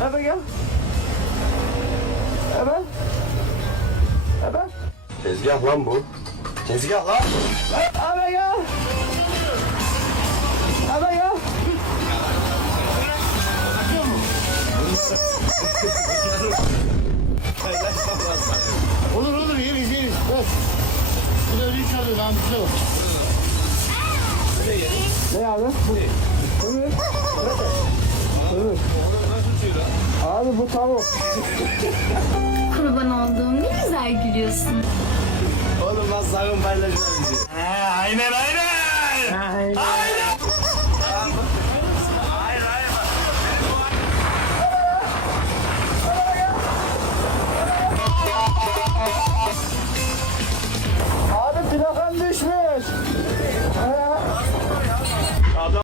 Hemen gel. Hemen. Hemen. Tezgah lan bu. Tezgah lan. Hemen gel. Hemen gel. Olur olur yeriz yeriz. Ver. Bu da ödül çalıyor lan bize bak. Ne abi? Bu. Kömür. Kömür. Abi bu tavuk. Kurban olduğum ne güzel gülüyorsun. Oğlum lan sakın paylaşma bizi. Aynen aynen.